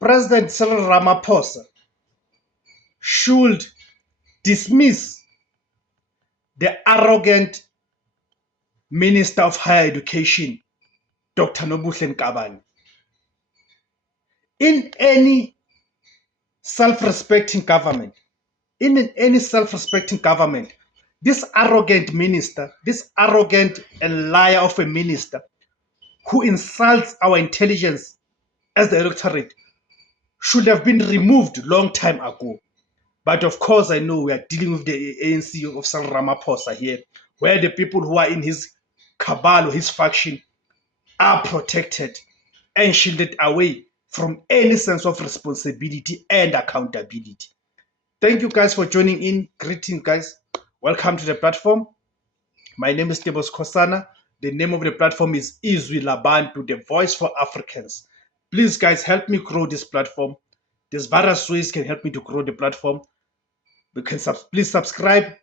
President Cyril Ramaphosa should dismiss the arrogant Minister of Higher Education, Dr. Nobuhle Nkabane. In any self-respecting government, this arrogant minister, this arrogant and liar of a minister who insults our intelligence as the electorate should have been removed long time ago. But of course, I know we are dealing with the ANC of Cyril Ramaphosa here, where the people who are in his cabal or his faction are protected and shielded away from any sense of responsibility and accountability. Thank you guys for joining in. Greetings, guys. Welcome to the platform. My name is Tebos Kosana. The name of the platform is Izwi Labantu, the voice for Africans. Please, guys, help me grow this platform. There's various ways can help me to grow the platform. Please subscribe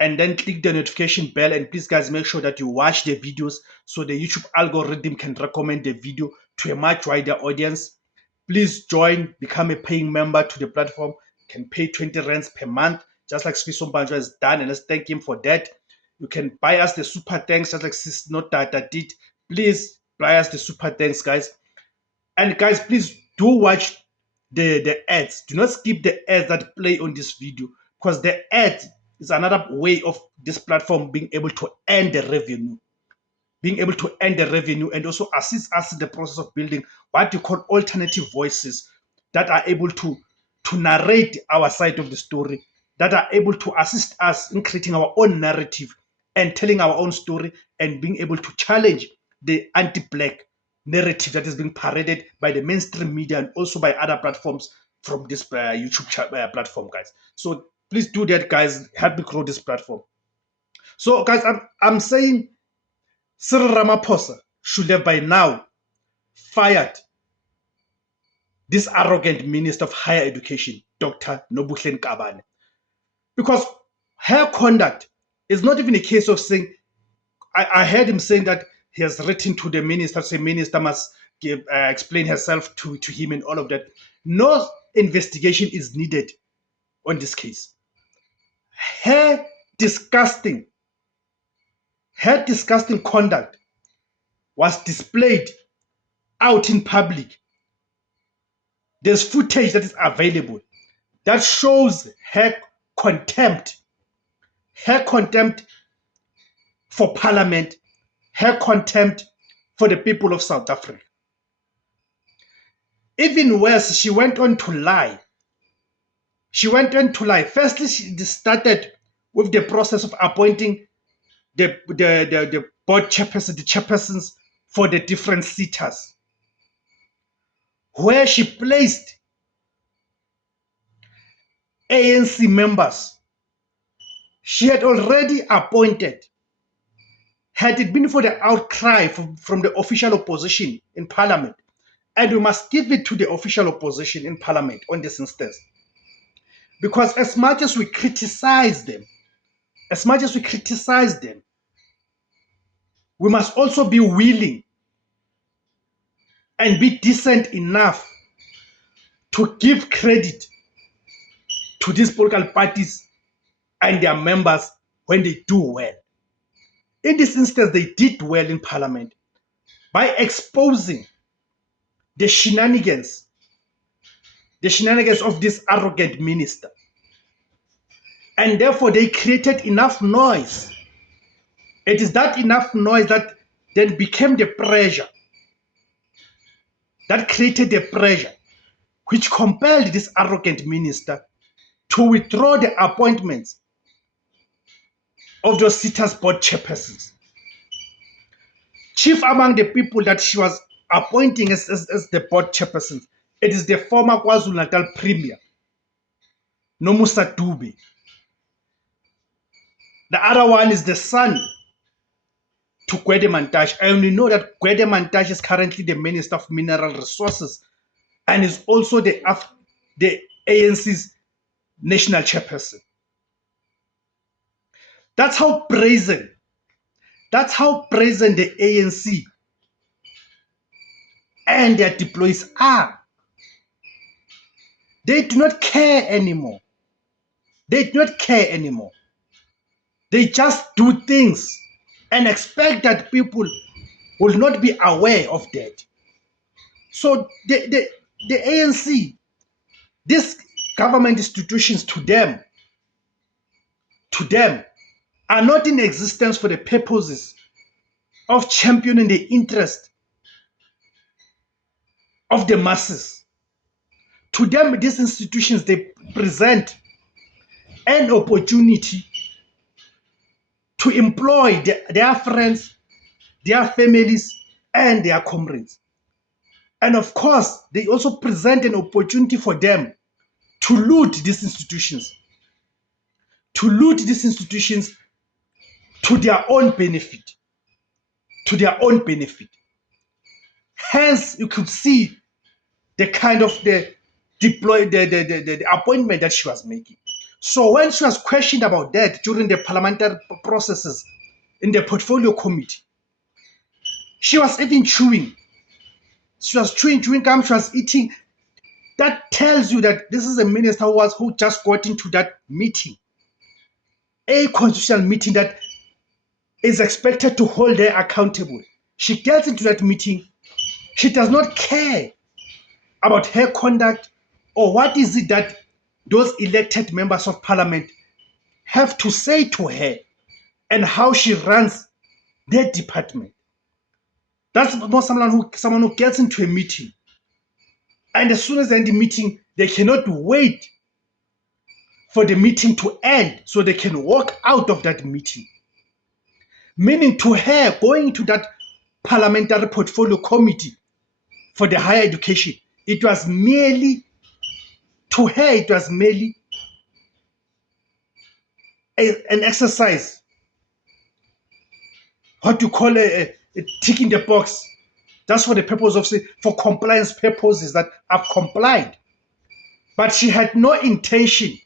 and then click the notification bell, and please guys make sure that you watch the videos so the YouTube algorithm can recommend the video to a much wider audience. Please join, become a paying member to the platform. You can pay 20 rands per month, just like Sfiso Mbanjwa has done, and let's thank him for that. You can buy us the super thanks, just like Sis Notata did. Please buy us the super thanks, guys. And guys, please do watch the ads. Do not skip the ads that play on this video, because the ads is another way of this platform being able to earn the revenue. And also assist us in the process of building what you call alternative voices that are able to narrate our side of the story, that are able to assist us in creating our own narrative and telling our own story and being able to challenge the anti-black narrative that is being paraded by the mainstream media and also by other platforms from this YouTube platform, guys. So please do that, guys. Help me grow this platform. So, guys, I'm saying Cyril Ramaphosa should have by now fired this arrogant Minister of Higher Education, Dr. Nobuhle Nkabane, because her conduct is not even a case of saying. I heard him saying that he has written to the minister, say minister must give explain herself to him and all of that. No investigation is needed on this case. Her disgusting conduct was displayed out in public. There's footage that is available that shows her contempt for parliament, her contempt for the people of South Africa. Even worse, she went on to lie. Firstly, she started with the process of appointing the board chairperson, the chairpersons for the different SETAs, where she placed ANC members she had already appointed. Had it been for the outcry from the official opposition in parliament, and we must give it to the official opposition in parliament on this instance, because as much as we criticize them, we must also be willing and be decent enough to give credit to these political parties and their members when they do well. In this instance, they did well in parliament by exposing the shenanigans of this arrogant minister. And therefore, they created enough noise. It is that enough noise that then became the pressure, that created the pressure, which compelled this arrogant minister to withdraw the appointments of those SETA's board chairpersons. Chief among the people that she was appointing as the board chairpersons, it is the former KwaZulu-Natal Premier, Nomusa Dube. The other one is the son to Gwede Mantashe. I only know that Gwede Mantashe is currently the Minister of Mineral Resources and is also the ANC's national chairperson. That's how brazen the ANC and their deployees are. They do not care anymore. They do not care anymore. They just do things and expect that people will not be aware of that. So the ANC, these government institutions to them are not in existence for the purposes of championing the interest of the masses. To them, these institutions, they present an opportunity to employ their friends, their families, and their comrades. And of course, they also present an opportunity for them to loot these institutions, to their own benefit, Hence, you could see the kind of the appointment that she was making. So when she was questioned about that during the parliamentary processes in the portfolio committee, she was even chewing. She was chewing gum. She was eating. That tells you that this is a minister who just got into that meeting, a constitutional meeting that is expected to hold her accountable. She gets into that meeting. She does not care about her conduct or what is it that those elected members of parliament have to say to her and how she runs their department. That's not someone who gets into a meeting, and as soon as they end the meeting, they cannot wait for the meeting to end so they can walk out of that meeting. Meaning to her, going to that parliamentary portfolio committee for the higher education, it was merely an exercise, what you call a tick in the box. That's for the purpose of, for compliance purposes, that I've complied. But she had no intention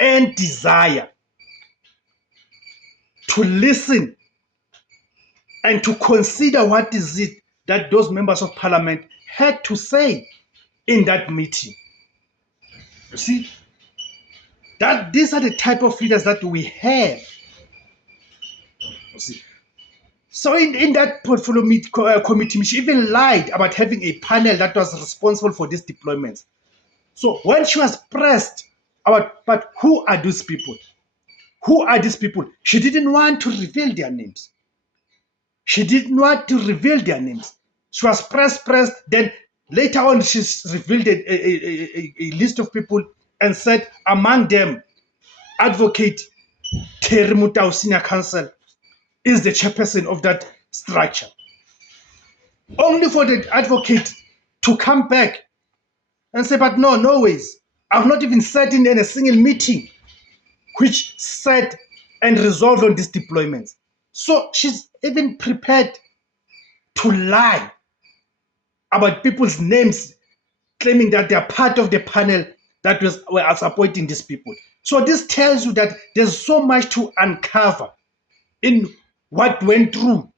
and desire to listen and to consider what is it that those members of parliament had to say in that meeting. You see, that these are the type of leaders that we have. You see. So in that portfolio committee, she even lied about having a panel that was responsible for these deployments. So when she was pressed about, but who are these people? Who are these people? She didn't want to reveal their names. She didn't want to reveal their names. She was pressed. Then later on, she revealed a list of people and said, among them, Advocate Terry Mutau Senior Counsel is the chairperson of that structure. Only for the advocate to come back and say, but no ways. I've not even sat in a single meeting which said and resolved on these deployments. So she's even prepared to lie about people's names, claiming that they are part of the panel that was appointing these people. So this tells you that there's so much to uncover in what went through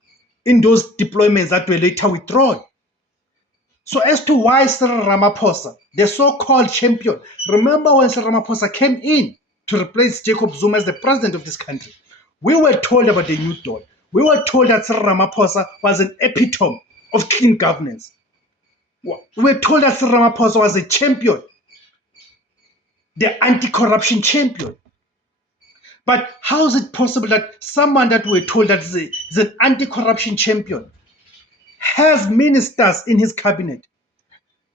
in those deployments that were later withdrawn. So as to why Cyril Ramaphosa, the so-called champion, remember when Cyril Ramaphosa came in to replace Jacob Zuma as the president of this country, we were told about the New Dawn. We were told that Cyril Ramaphosa was an epitome of clean governance. We were told that Cyril Ramaphosa was a champion, the anti-corruption champion. But how is it possible that someone that we're told that is an anti-corruption champion has ministers in his cabinet,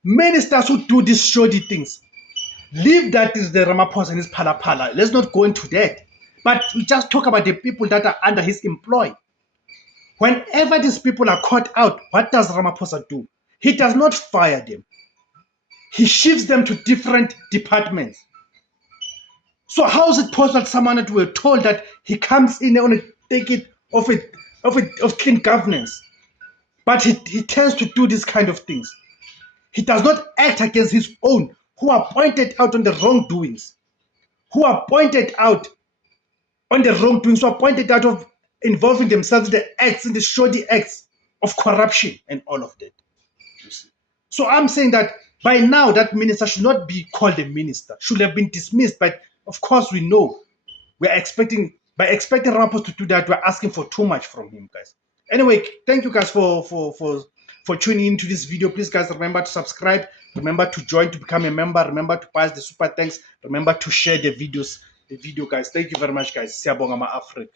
ministers who do these shoddy things? Leave that is the Ramaphosa and his pala. Let's not go into that. But we just talk about the people that are under his employ. Whenever these people are caught out, what does Ramaphosa do? He does not fire them. He shifts them to different departments. So how is it possible that someone that we're told that he comes in on a ticket of clean governance, but he tends to do these kind of things? He does not act against his own, who are pointed out on the wrongdoings, who are pointed out of involving themselves in the shoddy acts of corruption and all of that. You see. So I'm saying that by now that minister should not be called a minister, should have been dismissed. But of course, we know we're expecting Ramaphosa to do that. We're asking for too much from him, guys. Anyway, thank you guys for tuning into this video. Please, guys, remember to subscribe. Remember to join to become a member. Remember to pass the super thanks. Remember to share the videos. The video, guys. Thank you very much, guys. Siyabonga ma Africa.